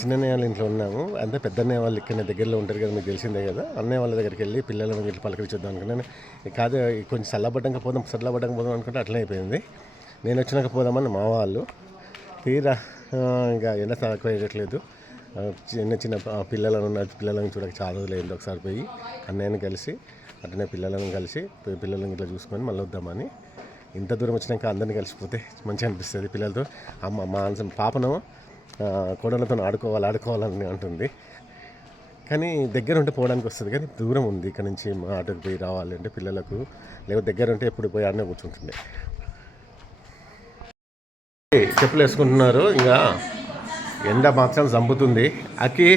చిన్నన్నయ్య వాళ్ళ ఇంట్లో ఉన్నాము. అంటే పెద్దన్నయ్య వాళ్ళు ఇక్కడ దగ్గరలో ఉంటారు కదా మీకు తెలిసిందే కదా. అన్నయ్య వాళ్ళ దగ్గరికి వెళ్ళి పిల్లల ఇట్లా పలకరించొద్దాం అనుకున్నాను. కాదు కొంచెం చల్లబడ్డంగా పోదాం చల్లబడ్డంగా పోదాం అనుకుంటే అట్లనే అయిపోయింది. నేను వచ్చినాక పోదామని మా వాళ్ళు తీరా ఇంకా ఎండ తక్కువ వేయట్లేదు చిన్న చిన్న పిల్లలను ఉన్న పిల్లలను చూడక చాలా రోజులు ఒకసారి పోయి అన్నయ్యని కలిసి అట్లనే పిల్లలను కలిసి పిల్లలను ఇట్లా చూసుకొని మళ్ళీ వద్దామని. ఇంత దూరం వచ్చినాక అందరిని కలిసిపోతే మంచిగా అనిపిస్తుంది పిల్లలతో. అమ్మ మా అన్సం పాపను కోడలతో ఆడుకోవాలి ఆడుకోవాలని అంటుంది. కానీ దగ్గర ఉంటే పోవడానికి వస్తుంది. కానీ దూరం ఉంది. ఇక్కడ నుంచి మా ఆటోకి పోయి రావాలి అంటే పిల్లలకు లేకపోతే దగ్గర ఉంటే ఎప్పుడు పోయి ఆడనే కూర్చుంటుండే చెప్పులు వేసుకుంటున్నారు. ఇంకా ఎండ మాత్రం చంపుతుంది అకి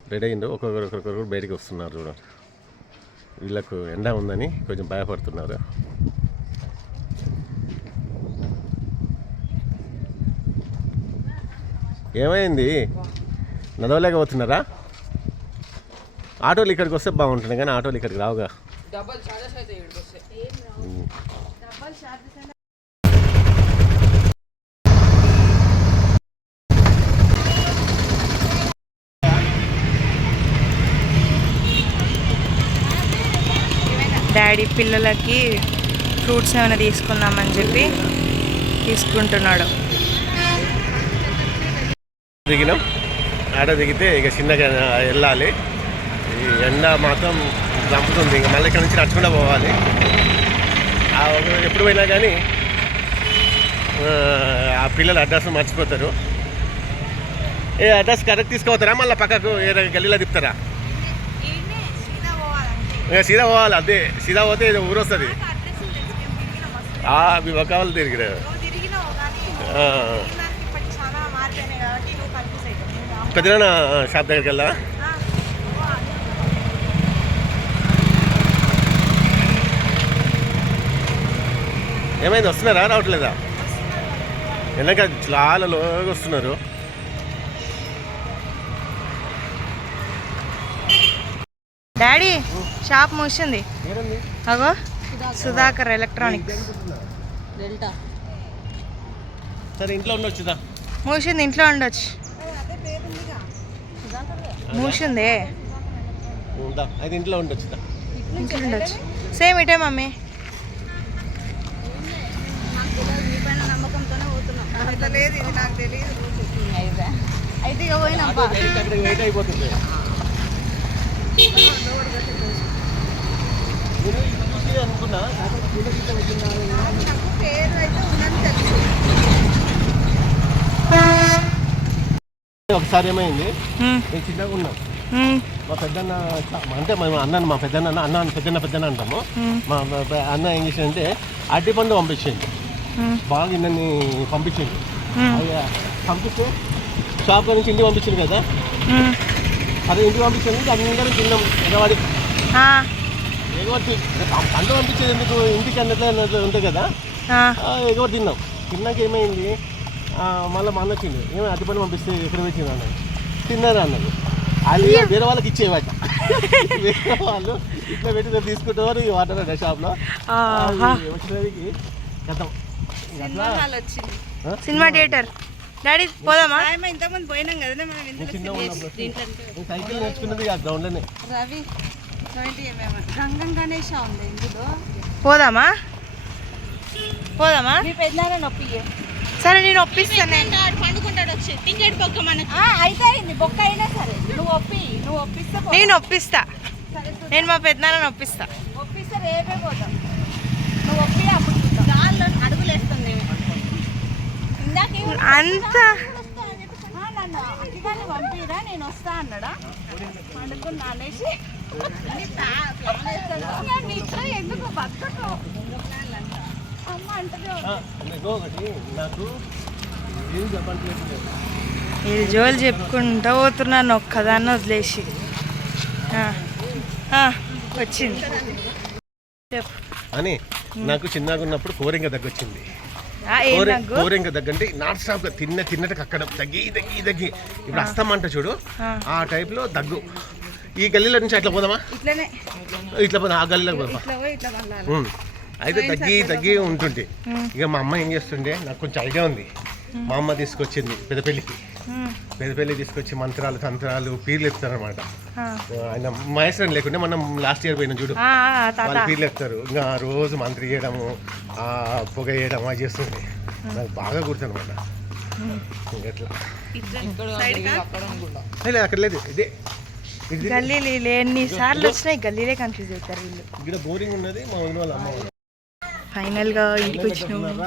రెడీ అయిందో ఒక్కొక్కరు ఒక్కొక్కరు బయటికి వస్తున్నారు చూడండి వీళ్ళకు ఎండ ఉందని కొంచెం భయపడుతున్నారు. ఏమైంది? నడవలేకపోతున్నారా? ఆటోలు ఇక్కడికి వస్తే బాగుంటుంది కానీ ఆటోలు ఇక్కడికి రావుగా. డబల్ చార్జెస్ అయితే ఇక్కడికి వస్తే. డాడీ పిల్లలకి ఫ్రూట్స్ ఏమైనా తీసుకుందామని చెప్పి తీసుకుంటున్నాడు. దిగినాం. ఆడ దిగితే ఇక చిన్నగా వెళ్ళాలి. ఈ ఎండ మాత్రం చంపుతుంది ఇంకా మళ్ళీ ఇక్కడ నుంచి నడుచుకుంటూ పోవాలి. ఎప్పుడు పోయినా కానీ ఆ, పిల్లలు అడ్రస్ మర్చిపోతారు. ఏ అడ్రస్ కరెక్ట్ తీసుకుపోతారా? మళ్ళీ పక్కకు గల్లీలో తిప్పుతారా? ఇక సీదా పోవాలి అదే. సీదా పోతే ఇది ఊరు వస్తుంది. మీ ఒక వాళ్ళు తిరిగిరా పెద్దనా షాప్ దగ్గరికి వెళ్ళా ఏమైంది వస్తున్నారా రావట్లేదా? వెనక చాలా లోగా వస్తున్నారు. డాడీ షాప్ మూసింది అగో సుధాకర్ ఎలక్ట్రానిక్స్. డెల్టా. సరే ఇంట్లో ఉండొచ్చుదా మూసింది ఇంట్లో ఉండొచ్చు. మూసిందే. ఉందా? అయితే ఇంట్లో ఉండొచ్చుదా ఇంట్లో ఉండొచ్చు సేమ్ ఇటే మమ్మీ. అయితే ఇక పోయినా అక్కడికి వెయిట్ అయిపోతుంది నేను ఇది చూసి అనుకున్నా కాకపోతే కింద గిట్ల పెట్టినా ఒకసారి ఏమైంది మ్మ్. నేను చిన్నగా ఉన్నాం. మ్మ్. మా పెద్దన్న అంటే మా అన్న మా పెద్దన్న అన్న అని పెద్దన్న పెద్దన్న అంటాము. మా అన్న ఏం చేసిందంటే అరటి పండు పంపించింది మ్మ్. బాగా నన్ను పంపించింది మ్మ్. అయ్య, పంపిస్తే షాప్ నుంచి ఇంటికి పంపించింది కదా? మ్మ్. అదే ఇంటికి పంపించింది అందరం తిన్నాం. ఎగవాడి ఎగవాడి పండు పంపించేది ఎందుకు? ఇంటికి అన్నట్లు ఉంటుంది కదా? ఎగవాడి తిన్నాం. తిన్నాక ఏమైంది? మళ్ళీ మా అన్న వచ్చింది ఏమైనా అరటి పండు పంపిస్తే ఎక్కడ పెట్టింది అన్నది తిన్నారా అన్నది అది వేరే వాళ్ళకి ఇచ్చేవాట. వేరే వాళ్ళు ఇట్లా పెట్టి నేను తీసుకుంటారు ఈ వాటర్ అనే షాప్లో గతం ఆ? Cinema theatre. డాడీ పోదామా? ఇంతకుముందు పోయినాం కదా మనం సైకిల్ నేర్చుకున్నది ఆ గ్రౌండ్లోనే రవి గంగం గణేష ఉంది ఇందులో. పోదామా? పోదామా? మీ పెద్దనాన్న నొప్పి సరే నేను ఒప్పిస్తాను. పండుకుంటాడు వచ్చి టికెట్ బొక్క మనకి. అయితే అయింది. బొక్క అయినా సరే. నువ్వు ఒప్పి. నువ్వు ఒప్పిస్తే. నేను ఒప్పిస్తా. నేను మా పెద్దనాన్నని ఒప్పిస్తా. ఒప్పిస్తే రేపే పోతాం నువ్వు ఒప్పి అప్పుడు. గాల్లో అడుగులు వేస్తుంది ఇందాక ఏమో అంత పంపిరా నేను వస్తా అన్నాడా? పండుకుని నానేసి నీ ప్లా- ప్లాన్ వేస్తాడు. ఇంకా నీతో ఎందుకు బతకటం అమ్మ అంటది ఆ, ఇంకో ఒకటి నాకు ఏం చెప్పట్లేదు ఇది జోలు చెప్పుకుంటా పోతున్నాను ఒక్కదాన్ని వదిలేసి. వచ్చింది. చెప్పు. అని నాకు చిన్నగా ఉన్నప్పుడు కోరింగ దగ్గొచ్చింది కోరింగ దగ్గంటే నాట్ స్టాప్గా తిన్న తిన్నట్టు అక్కడ దగ్గి దగ్గి దగ్గి ఇప్పుడు అస్తమంట చూడు. ఆ. టైప్లో దగ్గు. ఈ గల్లీలో నుంచి అట్లా పోదామా? ఇట్లా పోదాం ఆ గల్లీలో పోదామా? అయితే తగ్గి తగ్గి ఉంటుండే ఇక మా అమ్మ ఏం చేస్తుండే నాకు కొంచెం ఐడియా ఉంది. మా అమ్మ తీసుకొచ్చింది పెద్దపల్లికి ఉమ్, పెద్దపల్లి తీసుకొచ్చి మంత్రాలు తంత్రాలు పీర్లు ఎత్తారు అనమాట ఆ. ఆయన మహేశ్వరం లేకుంటే మనం లాస్ట్ ఇయర్ పోయిన చూడు. ఆ, ఆ, తాత. వాళ్ళు పీర్లు ఎత్తారు ఇంకా రోజు మంత్రి చేయడము ఆ పొగ వేయడం అది చేస్తుంది నాకు బాగా గుర్తనమాట అక్కడ లేదు ఇదే ఇది. గల్లీలు ఎన్నిసార్లు వచ్చినాయి గల్లీలే కన్ఫ్యూజ్ అవుతారు వీళ్ళు. ఇక్కడ బోరింగ్ ఉన్నది మా వదిన వాళ్ళ అమ్మ. ఫైనల్గా ఇంటికి వచ్చినాము.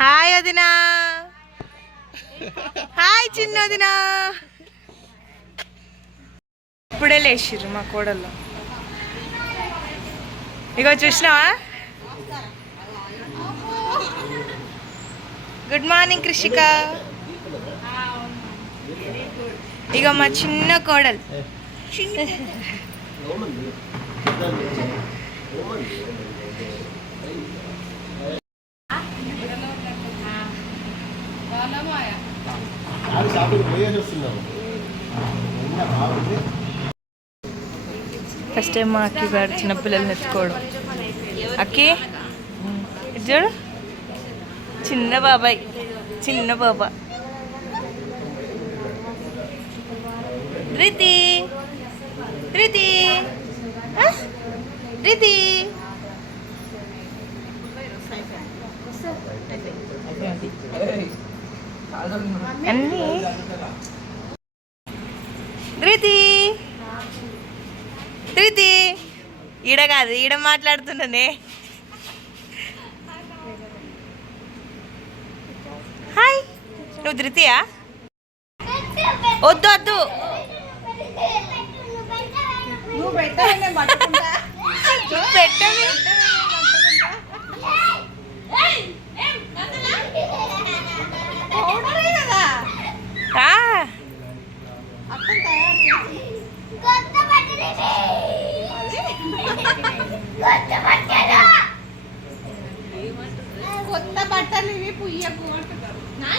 హాయ్ వదినా హాయ్ చిన్న వదినా ఇప్పుడే లేచిర్రు మా కోడల్లో ఇగో చూసినావా? Good morning Krishika. ఇక మా చిన్న కోడలు. ఆడు షాపుకి పోయేసి వస్తున్నాము ఎండ బాగుంది. ఫస్ట్ టైం మా అక్కి గారు చిన్నపిల్లల్ని ఎత్తుకోవడం అక్కి ఇటు చూడు చిన్న బాబాయ్ చిన్న బాబా రీతి రీతి ప్రీతి. అన్ని. ప్రీతి. ప్రీతి. ఈడ కాదు ఈడ మాట్లాడుతున్నానే హాయ్. నువ్వు ధృతియా? వద్దు వద్దు. నువ్వు పెట్టవి.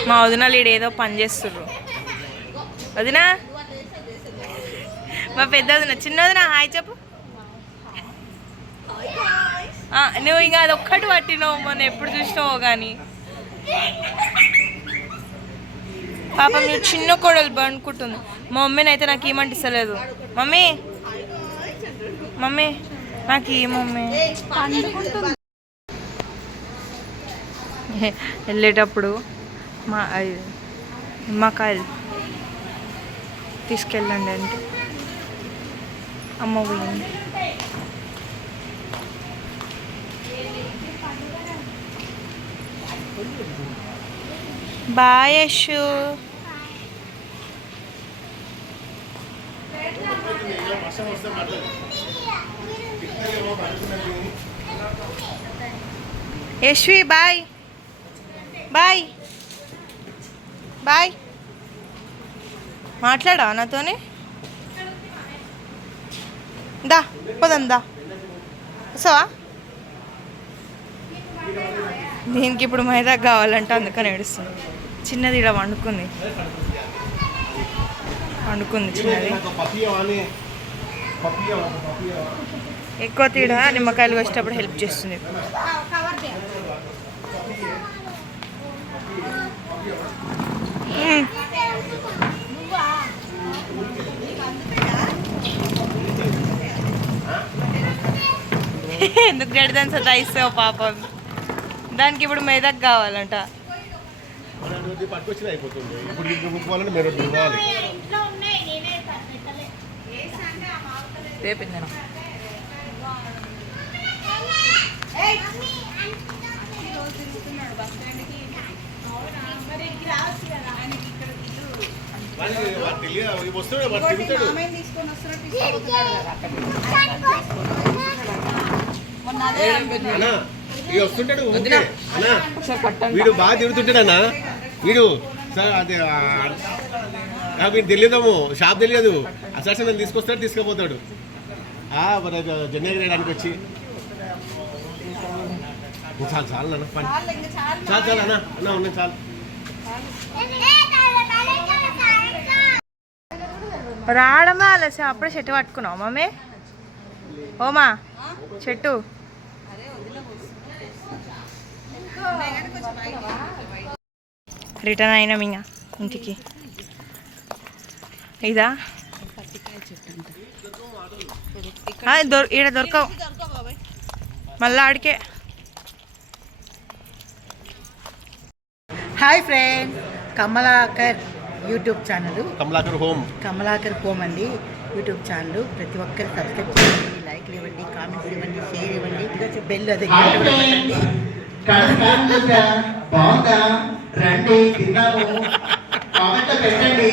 మా వదినలు ఈడ ఏదో పని చేస్తుర్రు. వదినా? మా పెద్ద వదిన చిన్న వదిన హాయ్ చెప్పు. నువ్వు ఇంకా అది ఒక్కటి పట్టినావు మొన్న ఎప్పుడు చూసినావో కానీ పాపం నువ్వు చిన్న కోడలు బండుకుంటుంది మా మమ్మీని అయితే నాకు ఏమంటిస్తలేదు. మమ్మీ మమ్మీ నాకు ఏ మమ్మీ? వెళ్ళేటప్పుడు మా అది నిమ్మకాయలు తీసుకెళ్ళండి అంటే. అమ్మ పోయింది. Bye Yashu. Yashvi bye. Bye. Bye. మాట్లాడా నాతోనే? దా పోదాం దా. వస్తావా దీనికి ఇప్పుడు మైదా కావాలంటే అందుకని ఏడుస్తుంది చిన్నది ఇలా వండుకుంది. వండుకుంది చిన్నది. ఎక్కువ తీడ నిమ్మకాయలు వచ్చేటప్పుడు హెల్ప్ చేస్తుంది. ఎందుకు జడదాన్ని సతాయిస్తావు పాపం? దానికి ఇప్పుడు మెదక్ కావాలంట. తెలియదు? ఇవి వస్తున్నాడు వాడు అన్నా వస్తుంటాడు. అన్నా బాగా తిరుగుతుంటాడు అన్న. వీడు సార్ అది మీకు తెలియదేమో షాప్ తెలియదు. అసలు నన్ను తీసుకొస్తాడు తీసుకుపోతాడు. జెండా వేయడానికి వచ్చి? చాలు చాలు నాన్న పని. చాలు చాలు అన్న అన్న ఉన్నాయి చాలు. రావడమే ఆలస్యం అప్పుడే చెట్టు పట్టుకున్నావు మమ్మీ. ఓమా చెట్టు. రిటర్న్ అయినాం ఇంకా ఇంటికి. ఇదా? ఈడ దొరకవు. మళ్ళీ ఆడికే. Hi friends Kamalakar YouTube channel. Kamalakar home. Kamalakar home అండి. యూట్యూబ్ ఛానల్ ప్రతి ఒక్కరు సబ్స్క్రైబ్ చేయండి లైక్లు ఇవ్వండి కామెంట్స్ ఇవ్వండి షేర్ ఇవ్వండి. బెల్ అది గంట కూడా కొట్టండి బాగుందా? రండి తిన్నాము. కామెంట్లో పెట్టండి.